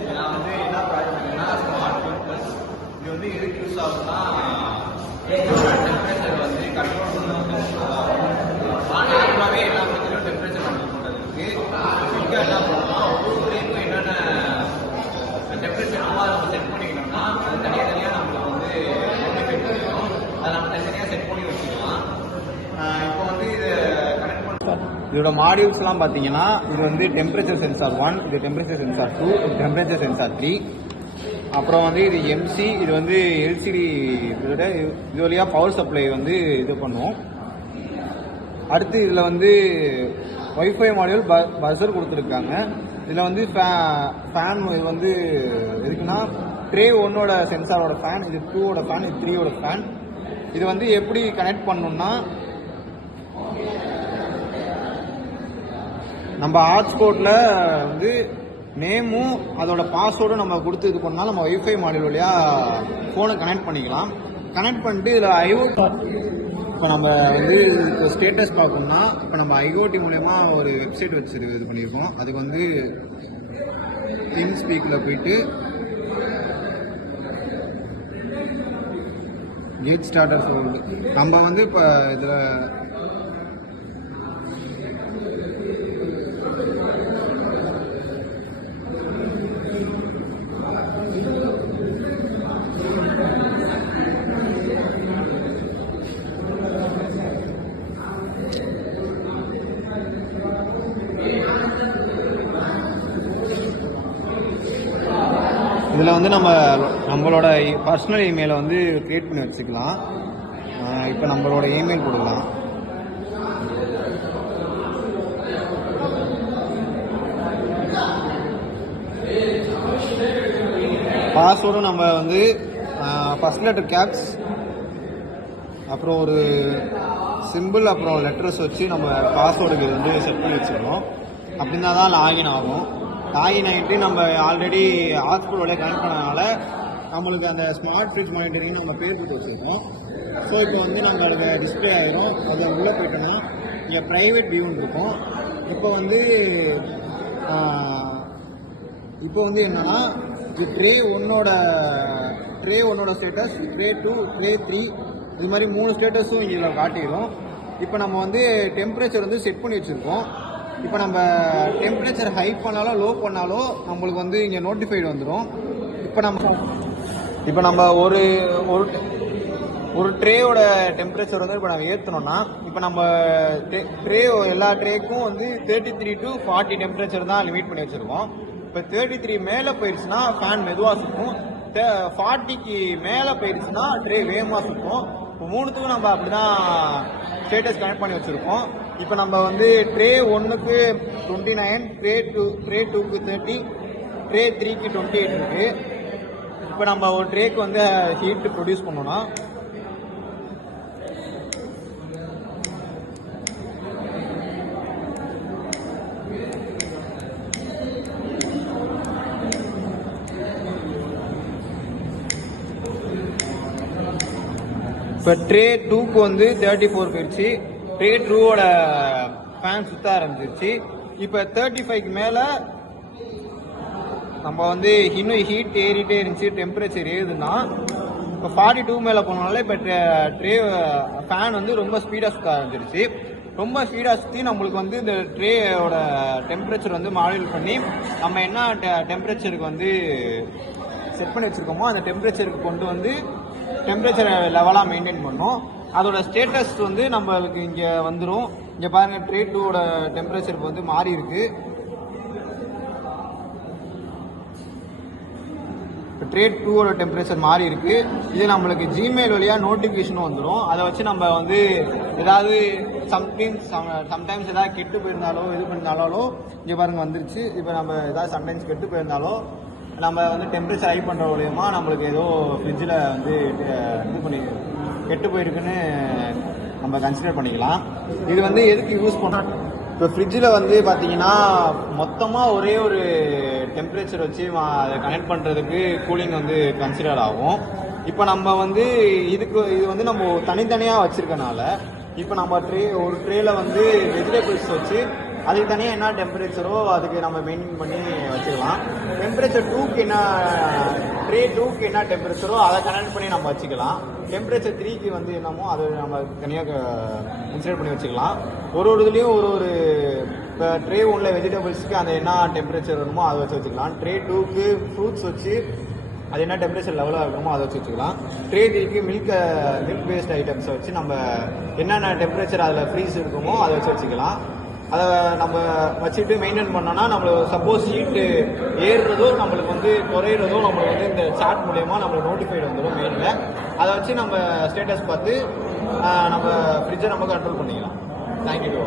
இதெல்லாம் வந்து என்ன ப்ராஜெக்ட்னா ஸ்மார்ட் ப்ளஸ் இது வந்து எதுக்கு யூஸ் ஆகும்னா டெம்பரேச்சர் வந்து கண்ட்ரோல் நார்மலாகவே எல்லா பற்றியும் டெம்பரேச்சர் கண்ட்ரோல் பண்ணுறதுக்கு குயிக்காக என்ன பண்ணணும்னா ஒவ்வொரு முறைக்கும் என்னென்ன டெம்பரேச்சர் நம்ம செட் பண்ணிக்கணும்னா அது தனியாக நம்மளுக்கு வந்து நோட்டிஃபை பண்ணிக்கணும். அதை நம்ம தனித்தனியாக செட் பண்ணி வச்சுக்கலாம். இப்போ வந்து இது கனெக்ட் பண்ண இதோட மாடியூல்ஸ்லாம் பார்த்தீங்கன்னா இது வந்து டெம்பரேச்சர் சென்சார் 1, இது டெம்பரேச்சர் சென்சார் 2, இது டெம்பரேச்சர் சென்சார் 3. அப்புறம் வந்து இது எம்சி, இது வந்து எல்சிடி இது வழியாக பவர் சப்ளை வந்து இது பண்ணுவோம். அடுத்து இதில் வந்து ஒய்ஃபை மாடியூல் பஸர் கொடுத்துருக்காங்க. இதில் வந்து ஃபேன் இது வந்து எதுக்குன்னா ட்ரே 1ஓட சென்சாரோட ஃபேன், இது 2ஓட ஃபேன், இது 3ஓட ஃபேன். இது வந்து எப்படி கனெக்ட் பண்ணணும்னா நம்ம ஹாட்ஸ்பாட்டில் வந்து நேமும் அதோட பாஸ்வேர்டும் நம்ம கொடுத்து இது பண்ணால் நம்ம ஒய்ஃபை மாடியூல் வழியாக ஃபோனை கனெக்ட் பண்ணிக்கலாம். கனெக்ட் பண்ணிட்டு இதில் இப்போ நம்ம வந்து இப்போ ஸ்டேட்டஸ் பார்க்கணும்னா இப்போ நம்ம ஐஓடி மூலயமா ஒரு வெப்சைட் வச்சு இது பண்ணியிருக்கோம். அதுக்கு வந்து TeamSpeakல போயிட்டு கேட் ஸ்டார்டர் ஃபோல்டு நம்ம வந்து இப்போ இதில் இதில் வந்து நம்மளோட பர்சனல் இமெயிலை வந்து கிரியேட் பண்ணி வச்சுக்கலாம். இப்போ நம்மளோட இமெயில் கொடுக்கலாம். பாஸ்வேர்டும் நம்ம வந்து ஃபர்ஸ்ட் லெட்டர் கேப்ஸ், அப்புறம் ஒரு சிம்பிள், அப்புறம் லெட்டர்ஸ் வச்சு நம்ம பாஸ்வேர்டுக்கு வந்து செட் பண்ணி வச்சுக்கணும். அப்படின்னா தான் லாகின் ஆகும். லாகின் ஆகிட்டு நம்ம ஆல்ரெடி ஹாட்ஸ்பாட்டோட கனெக்ட் பண்ணனால நம்மளுக்கு அந்த ஸ்மார்ட் ஃப்ரிட்ஜ் மானிட்டரிங் நம்ம பேர் போட்டு வச்சுருக்கோம். ஸோ இப்போ வந்து நாங்கள் அதுக்கு டிஸ்பிளே ஆகிரும். அது உள்ளே போயிட்டோம்னா இங்கே ப்ரைவேட் வியூன்னு இருக்கும். இப்போ வந்து என்னன்னா ட்ரே 1ஓட ஸ்டேட்டஸ், ட்ரே 2, ட்ரே 3 இது மாதிரி 3 ஸ்டேட்டஸும் இதில் காட்டிடும். இப்போ நம்ம வந்து டெம்பரேச்சர் வந்து செட் பண்ணி வச்சுருக்கோம். இப்போ நம்ம டெம்பரேச்சர் ஹை பண்ணாலும் லோ பண்ணாலும் நம்மளுக்கு வந்து இங்கே நோட்டிஃபைடு வந்துடும். இப்போ நம்ம ஒரு ட்ரேயோட டெம்பரேச்சர் வந்து இப்போ நம்ம ஏற்றணும்னா இப்போ நம்ம எல்லா ட்ரேக்கும் வந்து 33 to 40 டெம்பரேச்சர் தான் லிமிட் பண்ணி வச்சுருக்கோம். இப்போ 33 மேலே போயிடுச்சுன்னா ஃபேன் மெதுவாக சுற்றும், 40க்கு மேலே போயிடுச்சுன்னா ட்ரே வேகமாக சுற்றும். இப்போ 3த்துக்கும் நம்ம அப்படி தான் ஸ்டேட்டஸ் கனெக்ட் பண்ணி வச்சுருக்கோம். இப்போ நம்ம வந்து ட்ரே 1க்கு 29, ட்ரே 2க்கு 30, ட்ரே 3க்கு 28 இருக்குது. இப்போ நம்ம ஒரு ட்ரேக்கு வந்து ஹீட் ப்ரொடியூஸ் பண்ணோன்னா இப்போ ட்ரே 2க்கு வந்து 34 போயிடுச்சு. ட்ரே 2ஓட ஃபேன் சுத்த ஆரம்பிச்சிருச்சு. இப்போ 35க்கு மேலே நம்ம வந்து இன்னும் ஹீட் ஏறிட்டே இருந்துச்சு, டெம்பரேச்சர் ஏறுதுன்னா இப்போ 42 மேலே போனால இப்போ ட்ரே ஃபேன் வந்து ரொம்ப ஸ்பீடாக சுத்த ஆரம்பிச்சிருச்சு. ரொம்ப ஸ்பீடாக சுற்றி நம்மளுக்கு வந்து இந்த ட்ரேயோட டெம்பரேச்சர் வந்து மாடியூல் பண்ணி நம்ம என்ன டெம்பரேச்சருக்கு வந்து செட் பண்ணி வச்சுருக்கோமோ அந்த டெம்பரேச்சருக்கு கொண்டு வந்து டெம்பரேச்சர் லெவலாக மெயின்டைன் பண்ணோம். அதோட ஸ்டேட்டஸ் வந்து நம்மளுக்கு இங்கே வந்துடும். இங்கே பாருங்கள், ட்ரே 2ஓட டெம்பரேச்சர் வந்து மாறி இருக்கு. இப்போ ட்ரே 2ஓட டெம்பரேச்சர் மாறி இருக்கு. இது நம்மளுக்கு ஜிமெயில் வழியாக நோட்டிஃபிகேஷனும் வந்துடும். அதை வச்சு நம்ம வந்து ஏதாவது சம்டைம்ஸ் ஏதாவது கெட்டு போயிருந்தாலோ இது பண்ணியிருந்தாலோ இங்கே பாருங்கள் வந்துருச்சு. இப்போ நம்ம ஏதாவது சம்டைம்ஸ் கெட்டு போயிருந்தாலோ நம்ம வந்து டெம்பரேச்சர் ஹை பண்ணுற மூலியமாக நம்மளுக்கு ஏதோ ஃப்ரிட்ஜில் வந்து இது பண்ணி கெட்டு போயிருக்குன்னு நம்ம கன்சிடர் பண்ணிக்கலாம். இது வந்து எதுக்கு யூஸ் பண்ணோம்? இப்போ ஃப்ரிட்ஜில் வந்து பார்த்தீங்கன்னா மொத்தமாக ஒரே ஒரு டெம்பரேச்சர் வச்சு அதை கனெக்ட் பண்ணுறதுக்கு கூலிங் வந்து கன்சிடர் ஆகும். இப்போ நம்ம வந்து இது வந்து நம்ம தனித்தனியாக வச்சுருக்கனால இப்போ நம்ம ஒரு ட்ரேயில் வந்து வெஜிடபிள்ஸ் வச்சு அதுக்கு தனியாக என்ன டெம்பரேச்சரோ அதுக்கு நம்ம மெயின்டைன் பண்ணி வச்சுக்கலாம். டெம்பரேச்சர் 2க்கு என்ன ட்ரே 2க்கு என்ன டெம்பரேச்சரோ அதை கனெக்ட் பண்ணி நம்ம வச்சுக்கலாம். டெம்பரேச்சர் 3க்கு வந்து என்னமோ அதை நம்ம தனியாக இன்சைட் பண்ணி வச்சுக்கலாம். ஒரு இதுலேயும் ஒரு இப்போ ட்ரே 1ல் வெஜிடபிள்ஸ்க்கு அந்த என்ன டெம்பரேச்சர் வேணுமோ அதை வச்சு வச்சுக்கலாம். ட்ரே 2க்கு ஃப்ரூட்ஸ் வச்சு அது என்ன டெம்பரேச்சர் லெவலாக இருக்கணுமோ அதை வச்சு வச்சுக்கலாம். ட்ரே 3க்கு மில்க் பேஸ்ட் ஐட்டம்ஸை வச்சு நம்ம என்னென்ன டெம்பரேச்சர் அதில் ஃப்ரீஸ் இருக்குமோ அதை வச்சு வச்சுக்கலாம். அதை நம்ம வச்சுட்டு மெயின்டைன் பண்ணோன்னா நம்மளுக்கு சப்போஸ் ஹீட்டு ஏறுறதோ நம்மளுக்கு வந்து குறையிறதோ நம்மளுக்கு வந்து இந்த சார்ட் மூலயமா நம்மளுக்கு நோட்டிஃபைடு வந்துடும் மெயினில். அதை வச்சு நம்ம ஸ்டேட்டஸ் பார்த்து நம்ம ஃப்ரிட்ஜை நம்ம கண்ட்ரோல் பண்ணிக்கலாம். தேங்க்யூ.